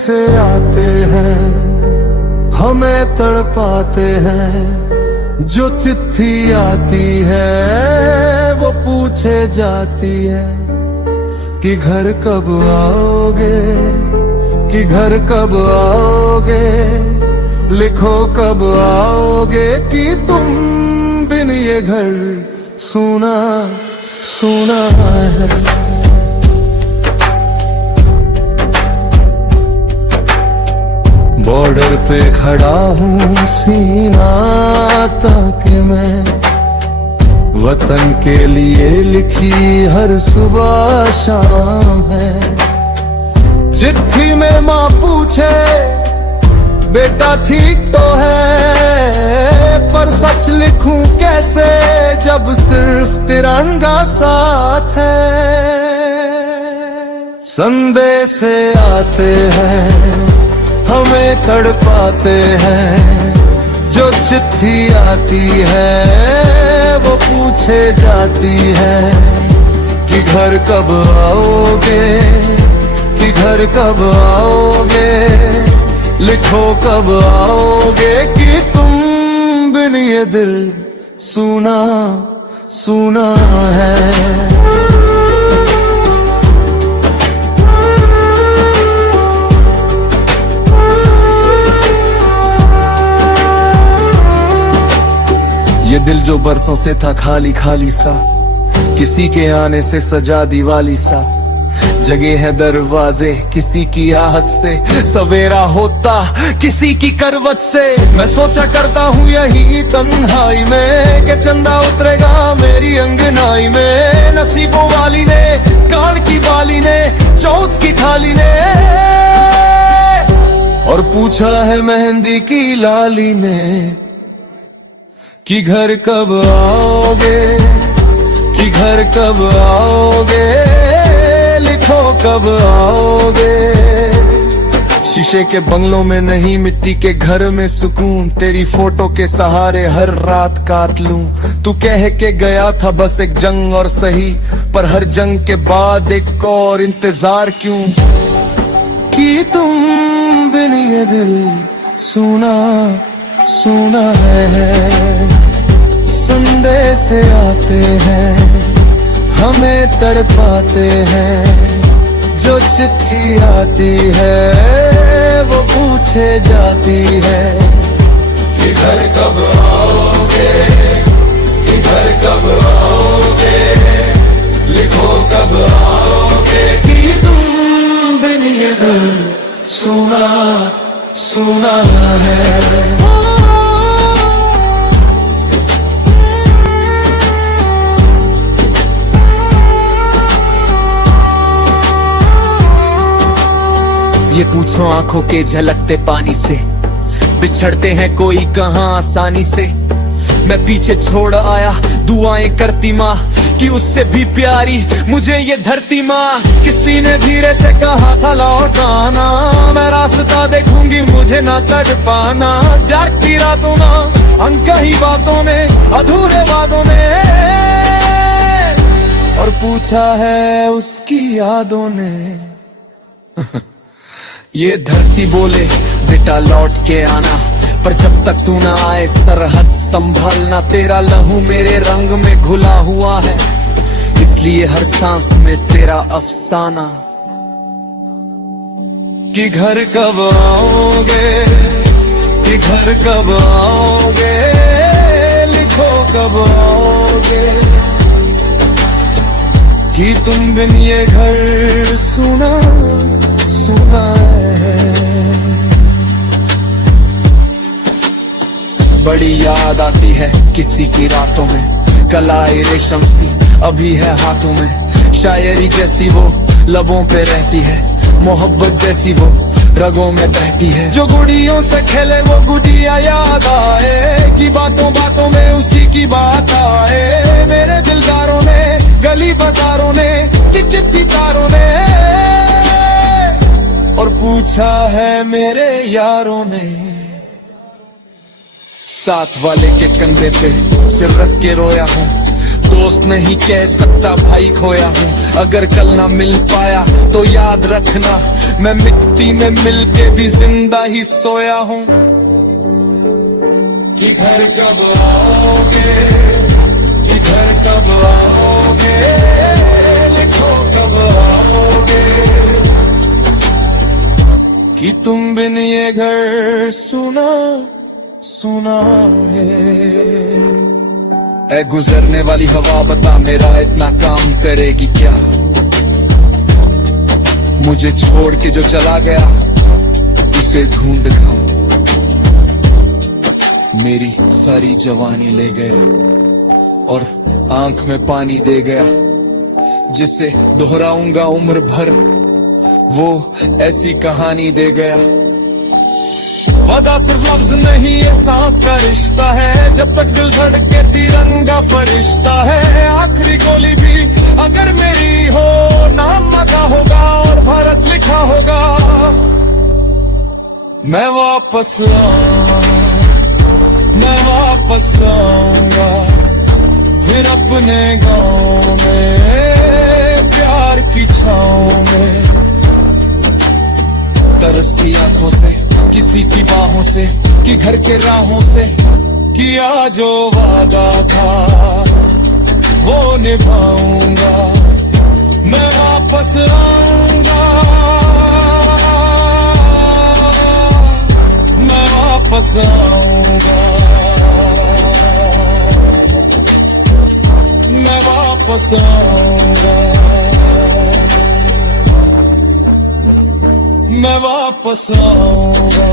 से आते हैं, हमें तड़पाते हैं। जो चिट्ठी आती है वो पूछे जाती है कि घर कब आओगे, कि घर कब आओगे, लिखो कब आओगे, कि तुम बिन ये घर सूना सूना है। बॉर्डर पे खड़ा हूँ सीना ताकि मैं वतन के लिए लिखी हर सुबह शाम है। चिट्ठी में माँ पूछे बेटा ठीक तो है, पर सच लिखूं कैसे जब सिर्फ तिरंगा साथ है। संदेश आते हैं, हमें तड़पाते हैं। जो चिट्ठी आती है वो पूछे जाती है कि घर कब आओगे, कि घर कब आओगे, लिखो कब आओगे, कि तुम बिन ये दिल सूना सूना है। ये दिल जो बरसों से था खाली खाली सा, किसी के आने से सजा दिवाली सा। जगे है दरवाजे किसी की आहट से, सवेरा होता किसी की करवट से। मैं सोचा करता हूँ यही तन्हाई में कि चंदा उतरेगा मेरी अंगनाई में। नसीबों वाली ने, कान की बाली ने, चौथ की थाली ने, और पूछा है मेहंदी की लाली ने कि घर कब आओगे, कि घर कब आओगे, लिखो कब आओगे। शीशे के बंगलों में नहीं मिट्टी के घर में सुकून, तेरी फोटो के सहारे हर रात काट लूं। तू कह के गया था बस एक जंग और सही, पर हर जंग के बाद एक और इंतजार क्यों, कि तुम बिन ये दिल सूना सूना है। संदेश आते हैं, हमें तड़पाते हैं। जो चिट्ठी आती है वो पूछे जाती है कि घर कब आओगे, कि घर कब आओगे, लिखो कब आओगे, कि तुम बिन ये दिल सूना सूना है। ये पूछो आंखों के झलकते पानी से, बिछड़ते हैं कोई कहां आसानी से। मैं पीछे छोड़ आया दुआएं करती माँ कि उससे भी प्यारी मुझे ये धरती माँ। किसी ने धीरे से कहा था लौट आना, मैं रास्ता देखूंगी मुझे ना तड़ पाना। जागती रातों ना अनकही बातों में, अधूरे वादों में, और पूछा है उसकी यादों ने। ये धरती बोले बेटा लौट के आना, पर जब तक तू ना आए सरहद संभलना। तेरा लहू मेरे रंग में घुला हुआ है, इसलिए हर सांस में तेरा अफसाना। कि घर कब आओगे, कि घर कब आओगे, लिखो कब आओगे, कि तुम बिन ये घर सुना सुना है। बड़ी याद आती है किसी की रातों में, कलाई रेशम सी अभी है हाथों में। शायरी जैसी वो लबों पे रहती है, मोहब्बत जैसी वो रगों में बहती है। जो गुड़ियों से खेले वो गुड़िया याद आए, कि बातों बातों में उसी की बात आए। मेरे दिलदारों ने, गली बाजारों ने, कि चिट्ठी तारों ने, और पूछा है मेरे यारों ने। साथ वाले के कंधे पे सिर रख के रोया हूँ, दोस्त नहीं कह सकता भाई खोया हूँ। अगर कल ना मिल पाया तो याद रखना मैं मिट्टी में मिलके भी जिंदा ही सोया हूँ कि घर कब आओगे, कि घर कब आओगे, लिखो कब आओगे, कि तुम बिन ये घर सुना सुना है। ऐ गुजरने वाली हवा बता मेरा इतना काम करेगी क्या, मुझे छोड़ के जो चला गया उसे ढूंढ रहा हूं। मेरी सारी जवानी ले गया और आंख में पानी दे गया, जिसे दोहराऊंगा उम्र भर वो ऐसी कहानी दे गया। वादा सिर्फ लफ्ज नहीं ये सांस का रिश्ता है, जब तक दिल धड़के तिरंगा फरिश्ता है। आखिरी गोली भी अगर मेरी हो नाम मगा होगा और भारत लिखा होगा। मैं वापस आऊंगा फिर अपने गांव में प्यार की छाँव में, तरस की आंखों से किसी की बाहों से कि घर के राहों से, किया जो वादा था वो निभाऊंगा। मैं वापस आऊंगा, मैं वापस आऊंगा, मैं वापस आऊंगा, मैं वापस आऊंगा।